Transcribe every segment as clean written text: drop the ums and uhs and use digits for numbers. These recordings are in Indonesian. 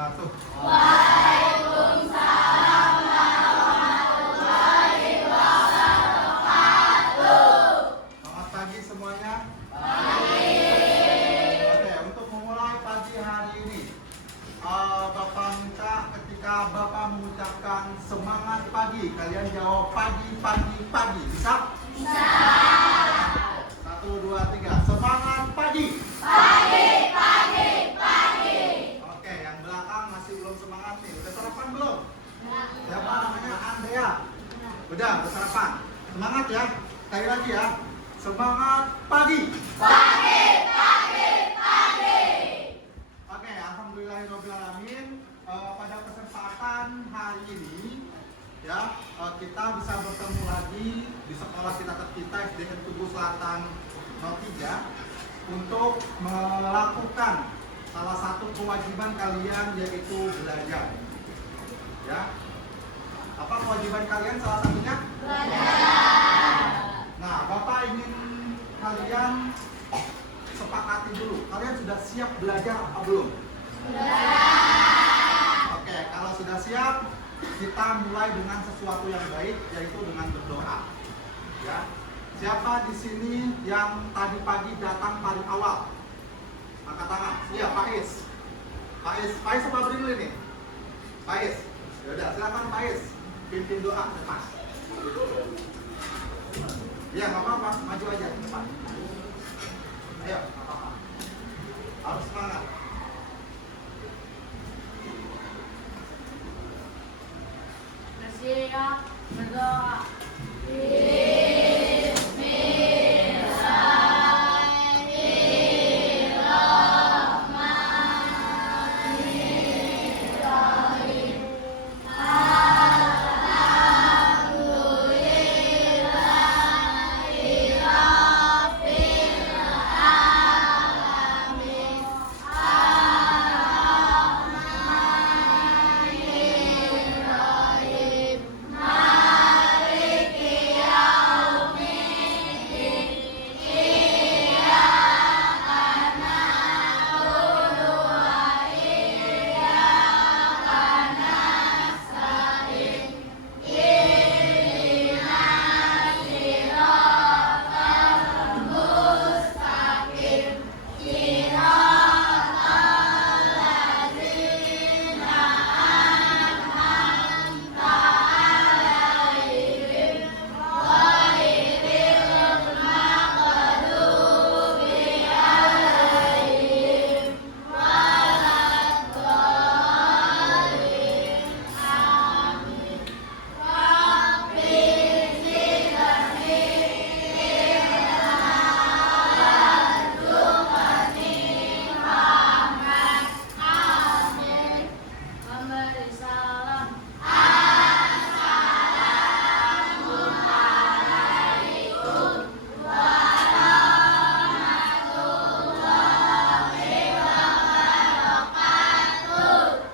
wabarakatuh. Waalaikumsalam warahmatullahi wabarakatuh. Selamat pagi semuanya. Pagi. Oke, untuk memulai pagi hari ini, Bapak minta ketika Bapak mengucapkan semangat pagi, kalian jawab pagi, pagi, pagi. Bisa? Bisa. 1, 2, 3. Semangat pagi. Pagi, pagi, pagi. Oke, yang belakang masih belum semangat nih. Udah sarapan belum? Siapa namanya? Andrea. Udah sarapan. Semangat ya. Sekali lagi ya. Semangat pagi. Pagi, pagi, pagi. Oke, alhamdulillahirobbilalamin. Pada kesempatan hari ini ya, kita bisa bertemu lagi di sekolah kita tercinta SDN Tugu Selatan 03 untuk melakukan salah satu kewajiban kalian, yaitu belajar. Ya. Apa kewajiban kalian salah satunya? Belajar. Nah, Bapak ingin kalian sepakati dulu. Kalian sudah siap belajar apa belum? Oke, kalau sudah siap, kita mulai dengan sesuatu yang baik, yaitu dengan berdoa. Ya. Siapa di sini yang tadi pagi datang paling awal? Angkat tangan. Iya, Pak Is. Pak Is apa beri dulu ini? Pak Is. Yaudah, silakan Pak Is. Pimpin doa depan. Ya, nggak apa-apa. Maju aja ke depan. Ayo, nggak apa-apa. Harus semangat. Bersiap, berdoa. Memberi salam.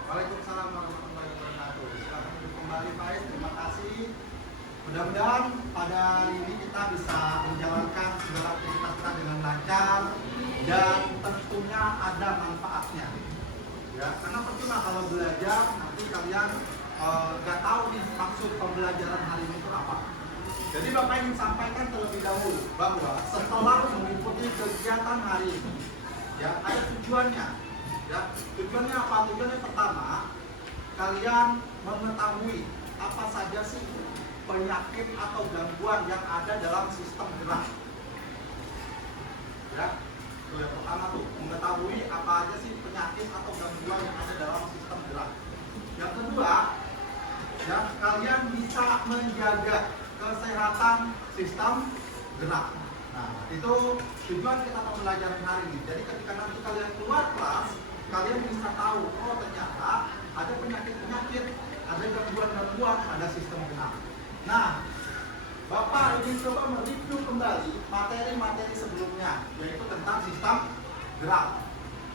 Waalaikumsalam warahmatullahi wabarakatuh. Silakan duduk kembali, Pak Is. Terima kasih. Mudah-mudahan pada hari ini kita bisa menjalankan segala aktivitas kita dengan lancar dan tentunya ada manfaatnya. Ya, karena percuma kalau belajar nanti kalian nggak tahu nih maksud pembelajaran hari ini itu apa. Jadi Bapak ingin sampaikan terlebih dahulu bahwa setelah mengikuti kegiatan hari ini, ya ada tujuannya. Ya, tujuannya apa? Tujuannya pertama, kalian mengetahui apa saja sih penyakit atau gangguan yang ada dalam sistem gerak. Ya, itu yang pertama tuh, mengetahui apa aja sih penyakit atau gangguan yang ada dalam sistem gerak. Yang kedua, ya kalian bisa menjaga kesehatan sistem gerak. Nah, itu tujuan kita pembelajaran hari ini. Jadi ketika nanti kalian keluar kelas, kalian bisa tahu, oh ternyata ada penyakit-penyakit, ada gangguan-gangguan pada sistem gerak. Nah, Bapak ingin coba mereview kembali materi-materi sebelumnya, yaitu tentang sistem gerak.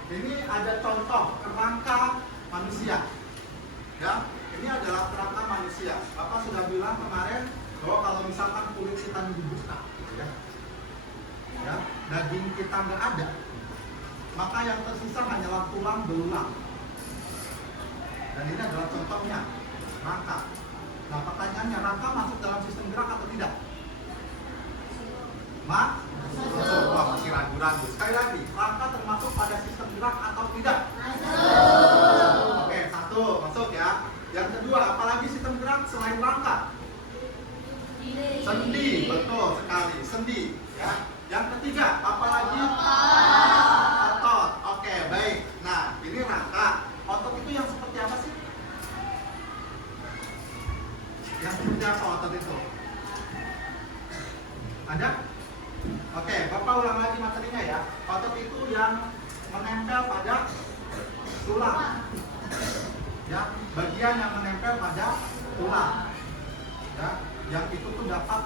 Ini ada contoh kerangka manusia. Ya, ini adalah kerangka manusia. Bapak sudah bilang kemarin bahwa kalau misalkan kulit kita dibuka, gitu ya, daging kita nggak ada, maka yang tersisa hanyalah tulang belulang. Dan ini adalah contohnya, rangka. Nah, pertanyaannya, rangka masuk dalam sistem gerak atau tidak? Masuk. Wah, masih ragu-ragu. Sekali lagi, rangka termasuk pada sistem gerak atau tidak? Masuk. Oke, satu, masuk ya. Yang kedua, apalagi sistem gerak selain rangka? Sendi, betul sekali, sendi. Ya. Yang ketiga, apalagi? Otot. Oke, baik. Nah, ini rangka. Otot itu yang seperti apa sih? Yang seperti apa otot itu? Ada? Oke, Bapak ulang lagi materinya ya. Otot itu yang menempel pada tulang. Ya, bagian yang menempel pada tulang. Ya, yang itu tuh dapat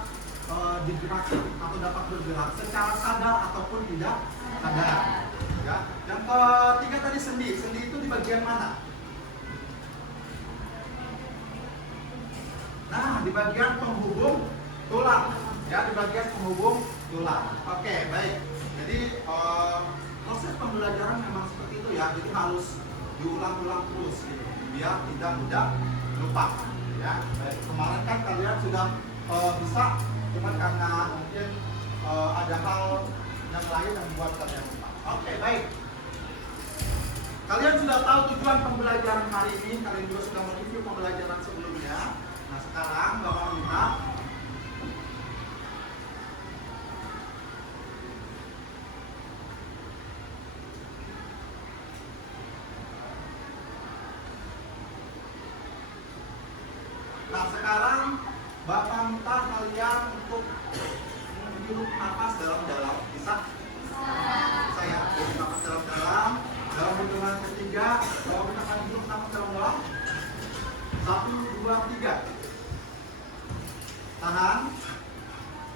digerakkan atau dapat bergerak secara sadar ataupun tidak sadar. Ya. Yang ketiga tadi sendi. Sendi itu di bagian mana? Nah, di bagian penghubung tulang. Ya, di bagian penghubung tulang. Oke, baik. Jadi proses pembelajaran memang seperti itu ya. Jadi harus diulang-ulang terus gitu, biar tidak mudah lupa. Ya, baik. Kemarin kan kalian sudah bisa, cuma karena mungkin ada hal yang lain yang membuat kalian lupa. Oke, baik. Kalian sudah tahu tujuan pembelajaran hari ini. Kalian juga sudah mereview pembelajaran sebelumnya. Nah, sekarang Bapak minta kalian untuk menghirup nafas dalam-dalam. Bisa? Bisa ya? Hirup nafas dalam-dalam. Dalam hitungan ketiga, kalau kita akan hirup nafas dalam-dalam. 1, 2, 3. Tahan.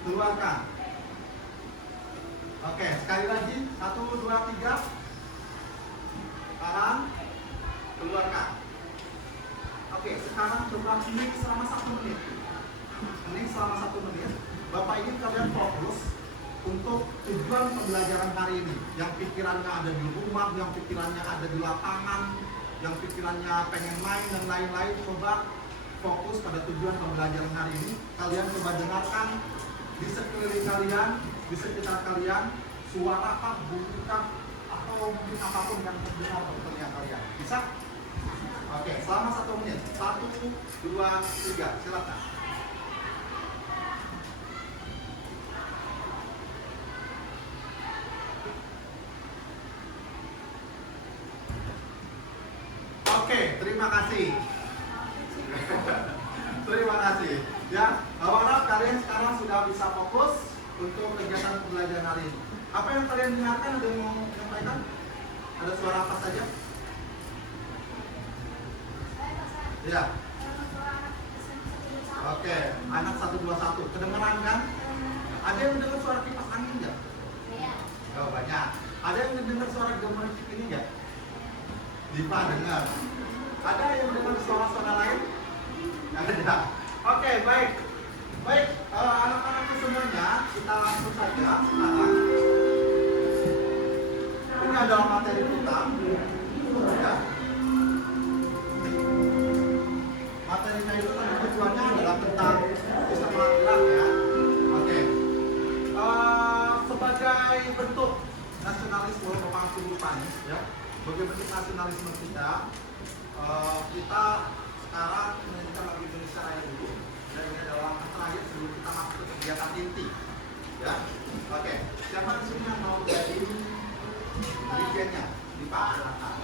Keluarkan. Oke, sekali lagi. 1, 2, 3. Tahan. Keluarkan. Oke, sekarang coba hening selama 1 menit. Hening selama 1 menit. Bapak ingin kalian fokus untuk tujuan pembelajaran hari ini. Yang pikirannya ada di rumah, yang pikirannya ada di lapangan, yang pikirannya pengen main dan lain-lain. Coba fokus pada tujuan pembelajaran hari ini. Kalian coba dengarkan di sekeliling kalian, di sekitar kalian, suara kah, bunyi kah, atau mungkin apapun yang terdengar di telinga kalian. Bisa? Oke, selama 1 menit. 1, 2, 3. Silakan. Oke, terima kasih. Terima kasih. Ya, harap kalian sekarang sudah bisa fokus untuk kegiatan pembelajaran hari ini. Apa yang kalian dengarkan, ada yang mau menyampaikan? Ada suara apa saja? Ya. Oke, anak 121. Kedengeran kan? Ada yang mendengar suara kipas angin nggak? Oh, banyak. Ada yang mendengar suara gemericik ini nggak? Dipa dengar. Ada yang mendengar suara-suara lain? Ada. Oke, baik. Baik, anak-anakku semuanya, kita langsung saja sekarang. Ini adalah materi kita. Ya. Materinya itu tujuannya adalah tentang sistem gerak ya. Oke. Sebagai bentuk nasionalisme Bapak lupa nih ya. Sebagai bentuk nasionalisme kita, kita sekarang menyanyikan lagu Indonesia Raya dulu. Dan ini adalah langkah terakhir sebelum kita masuk ke kegiatan inti. Ya. Oke. Siapa di sini yang mau jadi dirijennya? Dipak, silakan.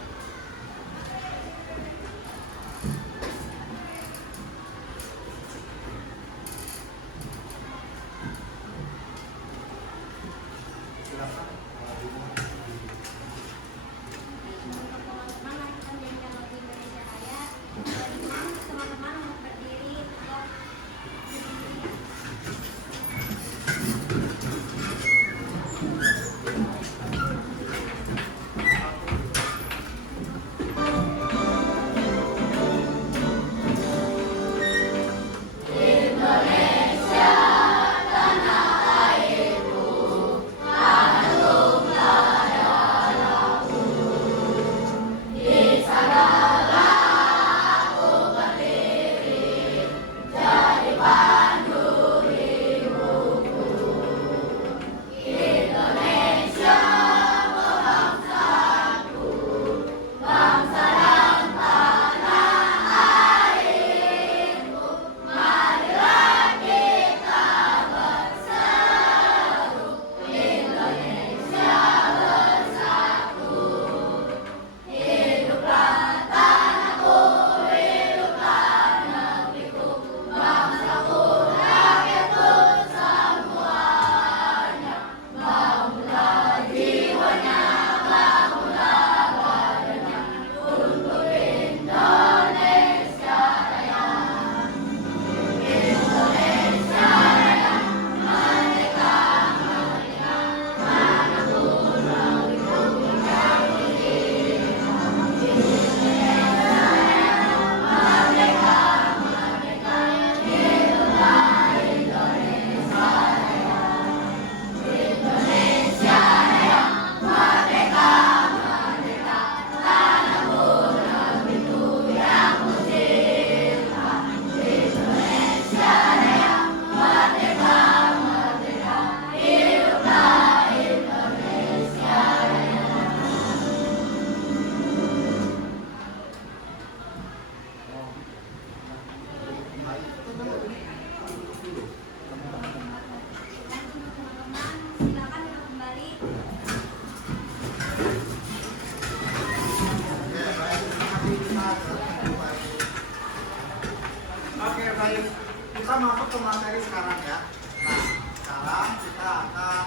ke materi sekarang ya. Nah, sekarang kita akan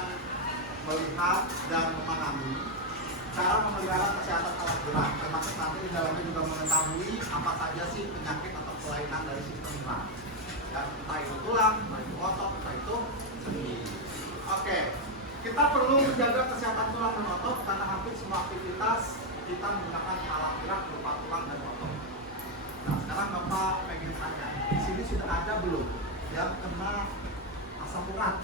melihat dan memahami cara memelihara kesehatan alat gerak. Termasuk nanti di dalamnya juga mengetahui apa saja sih penyakit atau kelainan dari sistem gerak. Ya, entah itu tulang, entah itu otot, entah itu sendi. Oke, kita perlu menjaga kesehatan tulang dan otot karena hampir semua aktivitas kita menggunakan alat gerak berupa tulang dan otot. Nah, sekarang Bapak pengen tanya, di sini sudah ada belum yang kena asam urat?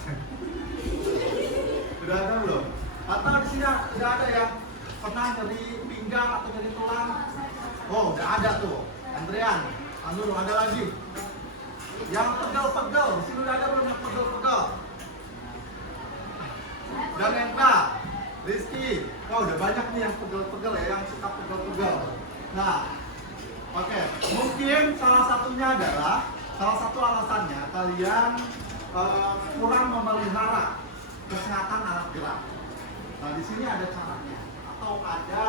Sudah ada belum? Atau di sini sudah ada yang pernah nyeri pinggang atau nyeri tulang? Oh, udah ada tuh. Andrean, Anur, ada lagi. Yang pegel-pegel, di sini udah ada belum yang pegel-pegel? Dan Eka, Rizky, oh udah banyak nih yang pegel-pegel ya, yang suka pegel-pegel. Nah, oke, mungkin salah satunya adalah, salah satu alasannya kalian kurang memelihara kesehatan alat gerak. Nah, di sini ada caranya atau ada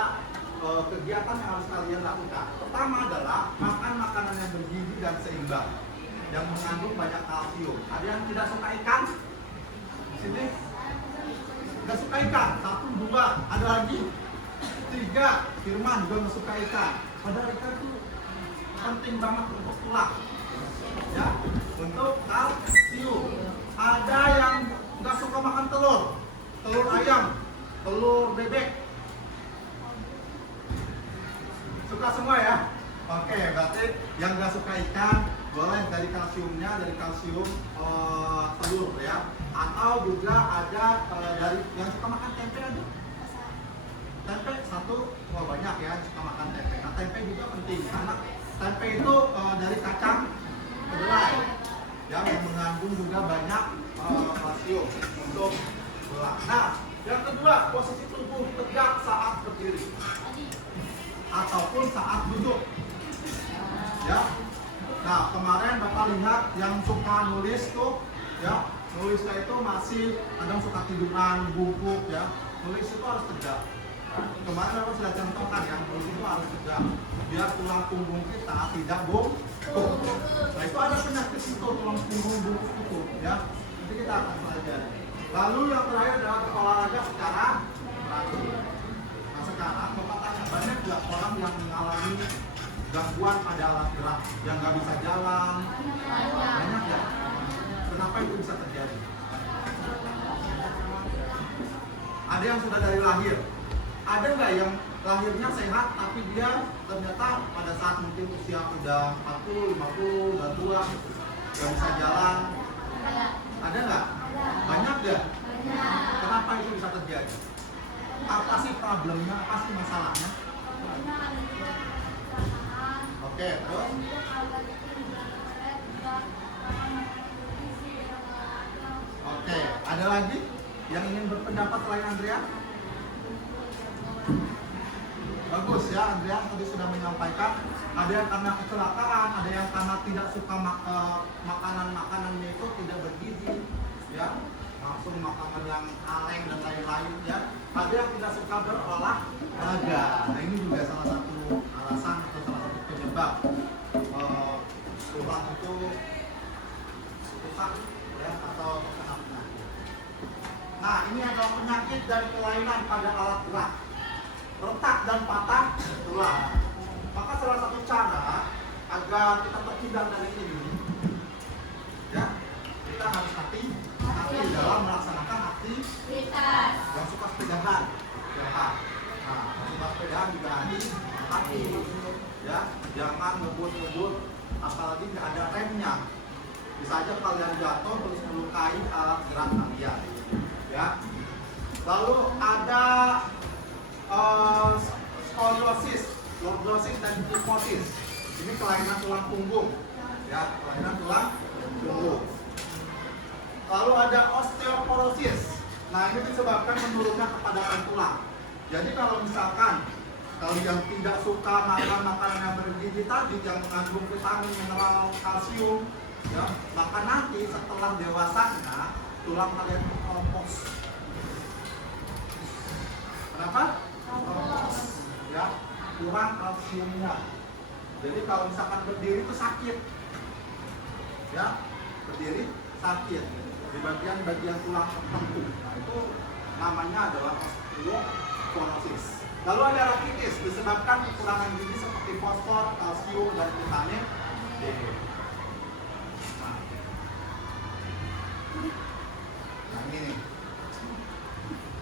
kegiatan yang harus kalian lakukan. Pertama adalah makan makanan yang bergizi dan seimbang, yang mengandung banyak kalsium. Ada yang tidak suka ikan? Di sini nggak suka ikan, 1, 2, ada lagi 3, Firman juga nggak suka ikan. Padahal ikan itu penting banget untuk tulang, ya, untuk kalsium. Ada yang nggak suka makan telur, telur ayam, telur bebek. Suka semua ya? Oke, berarti yang nggak suka ikan boleh dari kalsiumnya, dari kalsium telur ya. Atau juga ada dari yang suka makan tempe ada? Tempe 1, wah banyak ya suka makan tempe. Nah, tempe juga penting karena tempe itu dari kacang kedelai ya, yang mengandung juga banyak kalsium untuk tulang. Nah, yang kedua, posisi tubuh tegak saat berdiri ataupun saat duduk ya. Nah, kemarin Bapak lihat yang suka nulis tuh ya, nulisnya itu masih kadang suka tiduran, bungkuk ya. Nulis itu harus tegak. Kemarin Bapak sudah contohkan ya, nulis itu harus tegak biar tulang punggung kita tidak bungkuk. Nah, itu ada penyakit itu tulang punggung bungkuk itu ya. Nanti kita akan pelajari. Lalu yang terakhir adalah berolahraga secara teratur. Nah, sekarang Bapak tanya, banyak nggak orang yang mengalami gangguan pada alat gerak, yang nggak bisa jalan? Banyak ya? Kenapa itu bisa terjadi? Ada yang sudah dari lahir. Ada nggak yang lahirnya sehat tapi dia ternyata pada saat mungkin usia udah 40, 50, udah tua nggak bisa jalan? Ada nggak? Banyak ya? Kenapa itu bisa terjadi? Apa sih problemnya? Apa sih masalahnya? Oke, terus? Oke, ada lagi yang ingin berpendapat selain Andrea? Bagus ya, Andrea tadi sudah menyampaikan. Ada yang karena kecelakaan, ada yang karena tidak suka makanan-makanannya itu tidak bergizi, ya, langsung makanan yang kaleng dan lain-lain ya. Ada yang tidak suka berolahraga. Nah, ini juga salah satu alasan atau salah satu penyebab tulang itu rusak ya, atau terkena penyakit. Nah, ini adalah penyakit dan kelainan pada alat gerak, retak dan patah tulang. Maka salah satu cara agar kita terhindar dari ini ya, kita harus hati-hati dalam melaksanakan aktivitas. Yang suka sepedahan ya, nah, yang suka sepedahan juga hati-hati ya, jangan ngebut-ngebut apalagi nggak ada remnya, bisa aja kalian jatuh terus melukai alat gerak kalian ya. Lalu ada skoliosis, lordosis dan kyphosis. Ini kelainan tulang punggung ya, kelainan tulang punggung. Lalu ada osteoporosis. Nah, ini disebabkan menurunnya kepadatan tulang. Jadi kalau misalkan kalian tidak suka makan makanan yang bergizi tadi, yang mengandung vitamin, mineral, kalsium ya, maka nanti setelah dewasanya tulang kalian keropos. Kenapa? Keropos ya, kurang kalsiumnya. Jadi kalau misalkan berdiri itu sakit ya. berdiri sakit di bagian tulang tertentu. Nah, itu namanya adalah osteoporosis. Lalu ada rakitis disebabkan kekurangan gizi seperti fosfor, kalsium, dan vitamin D. Nah ini nih.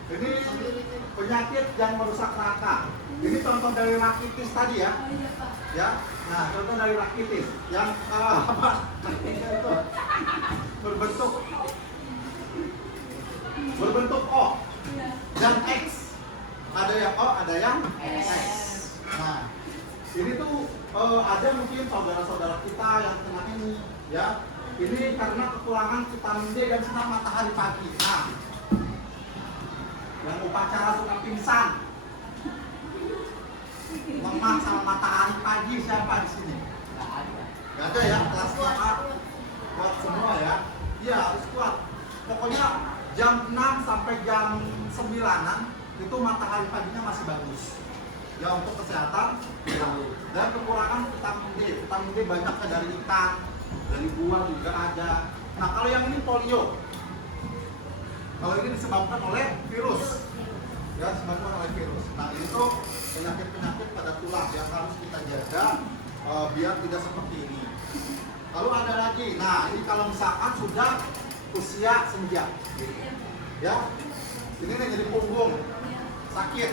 Ini penyakit yang merusak rangka. Ini contoh dari rakitis tadi ya. Oh iya Pak. Ya, nah contoh dari rakitis yang itu berbentuk O Iya. dan X. Ada yang O, ada yang X. Nah, ini tuh ada mungkin saudara-saudara kita yang kena ini, ya. Ini karena kekurangan vitamin D dan sinar matahari pagi. Nah, yang upacara suka pingsan, lemah sama matahari pagi siapa di sini? Gak ada ya, kelas 2A kuat semua ya. Iya harus kuat. Pokoknya jam 6 sampai jam 9-an itu matahari paginya masih bagus. Ya untuk kesehatan. Dan kekurangan vitamin D. Vitamin D banyaknya dari ikan, dari buah juga ada. Nah kalau yang ini polio. Kalau ini disebabkan oleh virus. Ya disebabkan oleh virus. Nah ini tuh penyakit-penyakit pada tulang yang harus kita jaga biar tidak seperti ini. Lalu ada lagi, nah ini kalau misalkan sudah usia senja, ya, ini nih jadi punggung, sakit.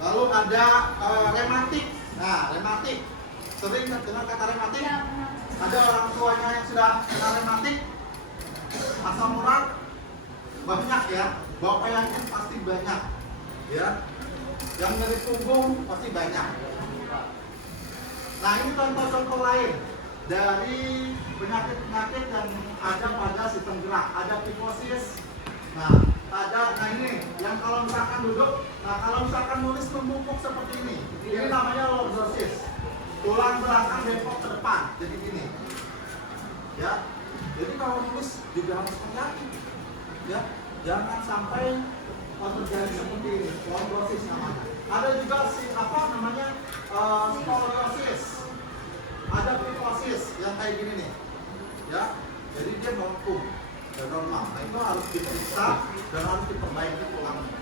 Lalu ada rematik, nah rematik, sering dengar kata rematik? Iya, benar. Ada orang tuanya yang sudah kena rematik, asam urat banyak ya, bawa penyakit pasti banyak, ya, yang dari punggung pasti banyak. Nah ini contoh-contoh lain dari penyakit-penyakit yang ada pada sistem gerak. Ada kifosis. Nah ini yang kalau misalkan duduk, nah kalau misalkan nulis membungkuk seperti ini namanya lordosis. Tulang belakang bengkok ke depan, jadi gini. Ya, jadi kalau nulis juga harus hati-hati. Ya, jangan sampai terjadi seperti ini. Lordosis namanya. Ada juga skoliosis. Ada kifosis yang kayak gini nih, ya. Jadi dia melengkung dan normal. Nah itu harus diperiksa dan harus diperbaiki tulangnya.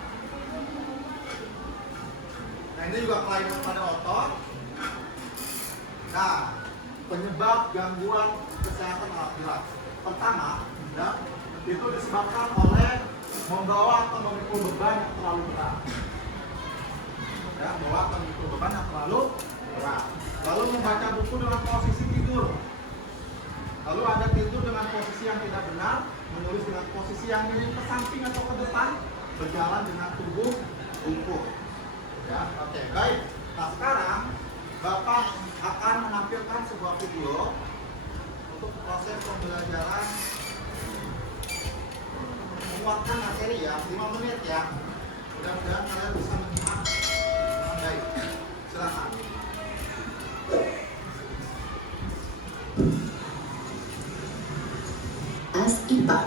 Nah ini juga kelainan pada otot. Nah penyebab gangguan kesehatan alat gerak pertama, ya, itu disebabkan oleh membawa atau memikul beban yang terlalu berat. Ya, membawa atau memikul beban yang terlalu berat. Lalu membaca buku dengan posisi tidur. Lalu ada tidur dengan posisi yang tidak benar, menulis dengan posisi yang miring ke samping atau ke depan, berjalan dengan tubuh bungkuk. Ya, oke, baik. Nah sekarang Bapak akan menampilkan sebuah video untuk proses pembelajaran menguatkan materi ya, 5 menit ya. Mudah-mudahan kalian bisa menyimak dengan baik. Silakan. IPA.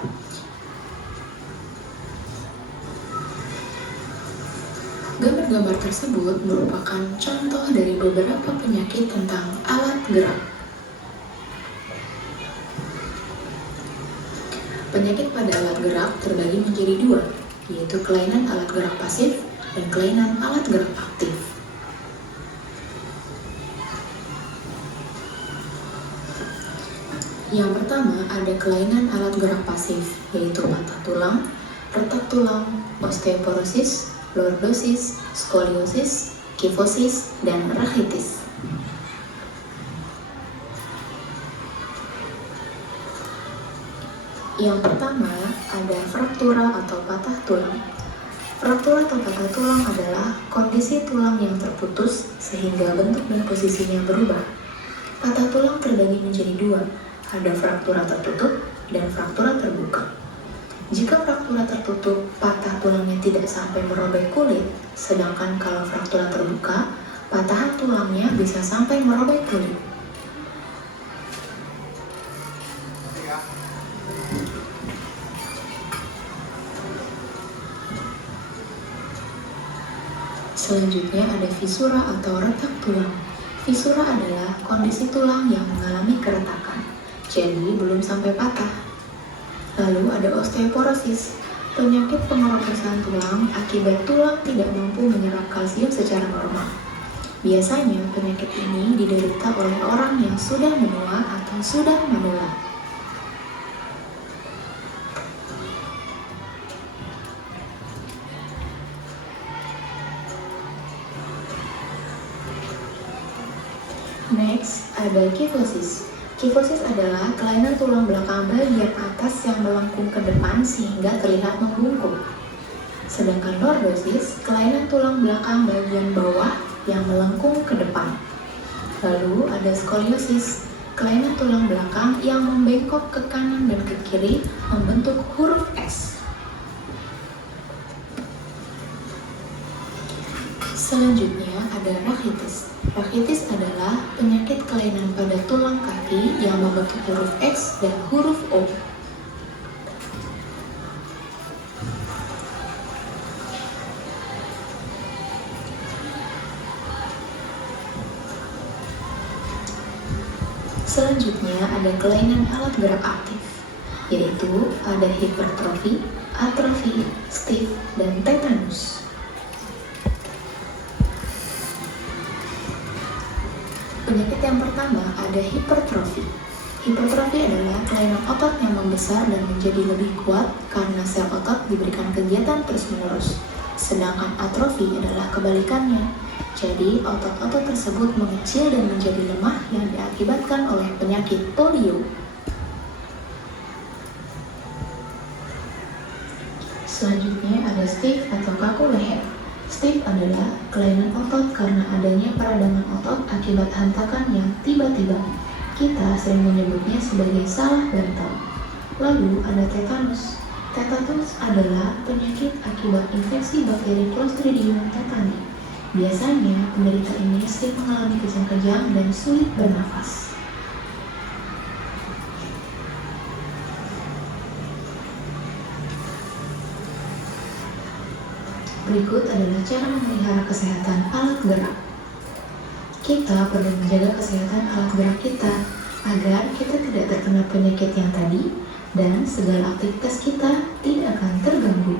Gambar-gambar tersebut merupakan contoh dari beberapa penyakit tentang alat gerak. Penyakit pada alat gerak terbagi menjadi dua, yaitu kelainan alat gerak pasif dan kelainan alat gerak aktif. Yang pertama ada kelainan alat gerak pasif, yaitu patah tulang, retak tulang, osteoporosis, lordosis, skoliosis, kifosis, dan rachitis. Yang pertama ada fraktura atau patah tulang. Fraktura atau patah tulang adalah kondisi tulang yang terputus sehingga bentuk dan posisinya berubah. Patah tulang terbagi menjadi dua, ada fraktura tertutup dan fraktura terbuka. Jika fraktura tertutup, patah tulangnya tidak sampai merobek kulit, sedangkan kalau fraktura terbuka, patahan tulangnya bisa sampai merobek kulit. Selanjutnya ada fisura atau retak tulang. Fisura adalah kondisi tulang yang mengalami keretakan. jadi belum sampai patah. Lalu ada osteoporosis, penyakit pengeroposan tulang akibat tulang tidak mampu menyerap kalsium secara normal. Biasanya penyakit ini diderita oleh orang yang sudah menua atau sudah manula. Next, ada kifosis. Kifosis adalah kelainan tulang belakang bagian atas yang melengkung ke depan sehingga terlihat membungkuk. Sedangkan lordosis, kelainan tulang belakang bagian bawah yang melengkung ke depan. Lalu ada skoliosis, kelainan tulang belakang yang membengkok ke kanan dan ke kiri membentuk huruf S. Selanjutnya ada rachitis. Rachitis adalah penyakit kelainan pada tulang kaki yang membentuk huruf X dan huruf O. Selanjutnya ada kelainan alat gerak aktif, yaitu ada hipertrofi, atrofi, stiff, dan tetanus. Penyakit yang pertama ada hipertrofi. Hipertrofi adalah kelainan otot yang membesar dan menjadi lebih kuat karena sel otot diberikan kegiatan terus-menerus. Sedangkan atrofi adalah kebalikannya. Jadi otot-otot tersebut mengecil dan menjadi lemah yang diakibatkan oleh penyakit polio. Selanjutnya ada stiff atau kaku leher. Stiff adalah kelainan otot karena adanya peradangan otot akibat hentakan yang tiba-tiba. Kita sering menyebutnya sebagai salah bantal. Lalu ada tetanus. Tetanus adalah penyakit akibat infeksi bakteri Clostridium tetani. Biasanya penderita ini sering mengalami kejang-kejang dan sulit bernafas. Berikut adalah cara memelihara kesehatan alat gerak. Kita perlu menjaga kesehatan alat gerak kita agar kita tidak terkena penyakit yang tadi dan segala aktivitas kita tidak akan terganggu.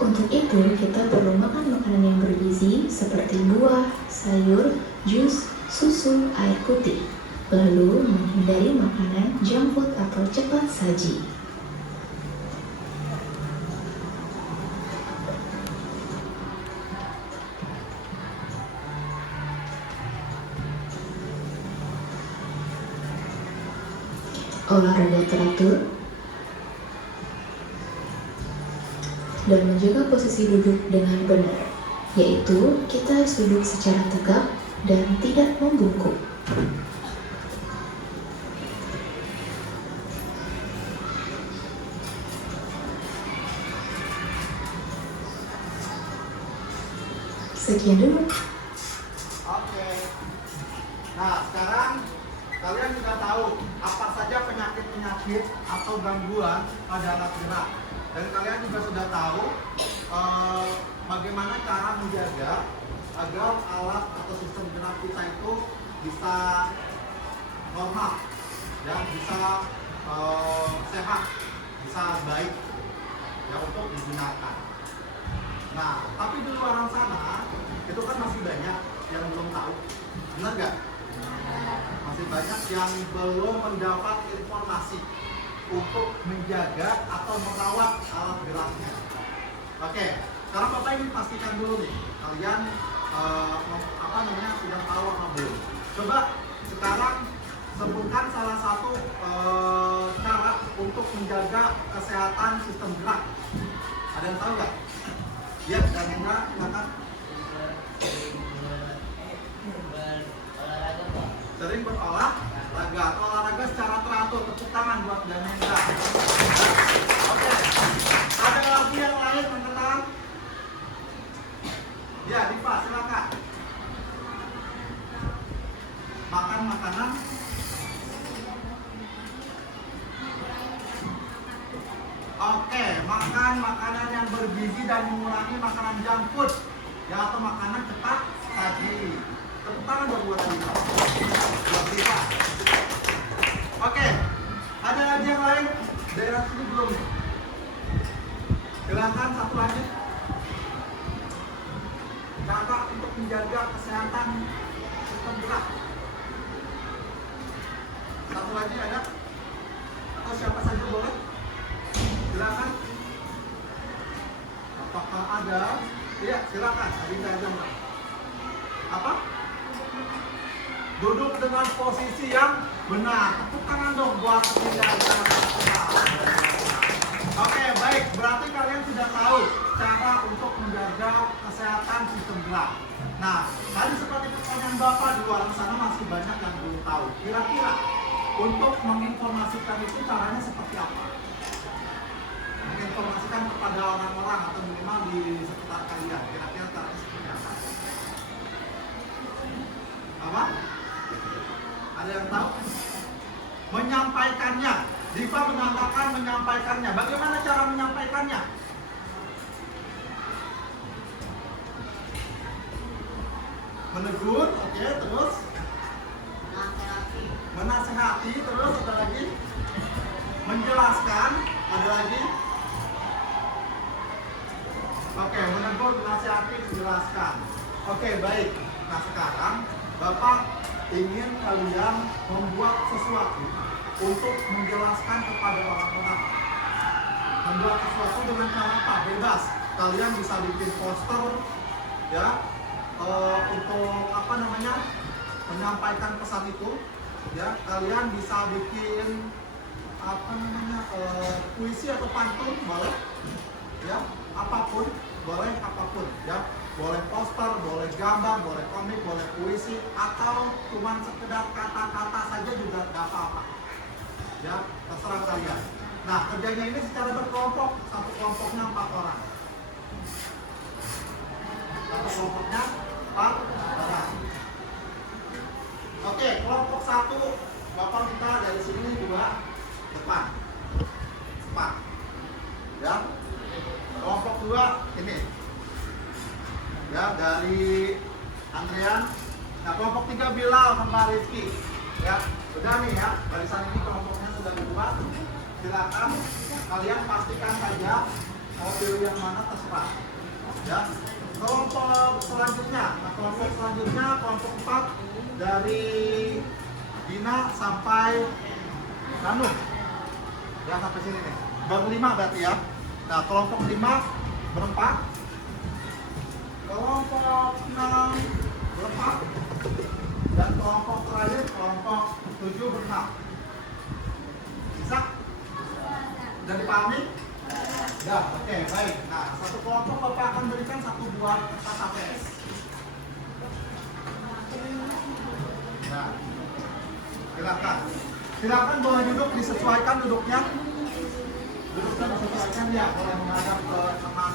Untuk itu, kita perlu makan makanan yang bergizi seperti buah, sayur, jus, susu, air putih. Lalu menghindari makanan junk food atau cepat saji. Olahraga teratur dan menjaga posisi duduk dengan benar, yaitu kita harus duduk secara tegak dan tidak membungkuk. Sekian dulu. Oke. Nah, sekarang kalian sudah tahu apa saja penyakit-penyakit atau gangguan pada alat gerak. Dan kalian juga sudah tahu bagaimana cara menjaga agar alat atau sistem gerak kita itu bisa normal, ya, bisa sehat, bisa baik, ya, untuk digunakan. Nah, tapi di luar sana itu kan masih banyak yang belum tahu, benar nggak? Masih banyak yang belum mendapat informasi untuk menjaga atau merawat alat geraknya. Oke, sekarang Bapak ingin pastikan dulu nih, kalian sudah tahu apa belum? Coba sekarang sebutkan salah satu cara untuk menjaga kesehatan sistem gerak. Ada yang tahu nggak? Ya, dan Hendra, silakan. Sering berolahraga atau olahraga secara teratur. Tepuk tangan buat Dan Hendra. Oke. Ada lagi yang lain teman-teman? Ya, Diva, silakan. Makan makanan. Oke, makan makanan yang bergizi dan mengurangi makanan junk food, ya, atau makanan cepat saji. Tepuk tangan dong buat Alisa. Buat Lisa. Oke, ada lagi yang lain? Daerah sini belum nih? Silakan satu lagi. Cara untuk menjaga kesehatan sistem gerak. Satu lagi ada? Atau siapa saja boleh? Silakan. Apakah ada? Iya, silakan. Adinda aja. Apa? Duduk dengan posisi yang benar. Tepuk tangan dong buat Adinda. Oke, baik. Berarti kalian sudah tahu cara untuk menjaga kesehatan sistem gerak. Nah, tadi seperti pertanyaan Bapak di luar sana masih banyak yang belum tahu. Kira-kira untuk menginformasikan itu caranya seperti apa? Menginformasikan kepada orang-orang atau minimal di sekitar kalian. Kira-kira caranya seperti apa? Apa? Ada yang tahu? Menyampaikannya. Diva menambahkan menyampaikannya. Bagaimana cara menyampaikannya? Menegur, oke, terus menasehati, terus ada lagi menjelaskan, ada lagi oke, menegur, menasehati, menjelaskan. Oke, baik. Nah, sekarang Bapak ingin kalian membuat sesuatu untuk menjelaskan kepada orang-orang. Membuat sesuatu dengan cara apa? Bebas. Kalian bisa bikin poster, ya, untuk apa namanya, menyampaikan pesan itu, ya. Kalian bisa bikin apa namanya, puisi atau pantun, boleh, ya, apapun, boleh apapun, ya. Boleh poster, boleh gambar, boleh komik, boleh puisi, atau cuma sekedar kata-kata saja juga tidak apa-apa, ya, terserah kalian. Nah, kerjanya ini secara berkelompok, satu kelompoknya 4 orang. Satu kelompoknya 4 orang. Oke, kelompok 1, Bapak minta dari sini 2 depan. 4. Ya. Kelompok 2 ini. Ya, dari Andrian. Nah, kelompok 3 Bilal sama Rizky. Ya, sudah nih ya, barisan ini kelompoknya sudah dibuat. Silakan kalian pastikan saja mau pilih yang mana, terserah. Ya. Kelompok selanjutnya, kelompok 4 dari Dina sampai Ranu. Ya, sampai sini nih. Baru 5 berarti ya. Nah, kelompok 5 berempat. Kelompok 6 berempat. Dan kelompok terakhir, kelompok 7 berenam. Bisa? Sudah dipahami? Ya, oke, baik. Nah, satu kelompok Bapak akan berikan 1 buah kertas APS. Nah, silakan. Silakan boleh duduk, disesuaikan duduknya. Duduknya disesuaikan ya, boleh menghadap ke tengah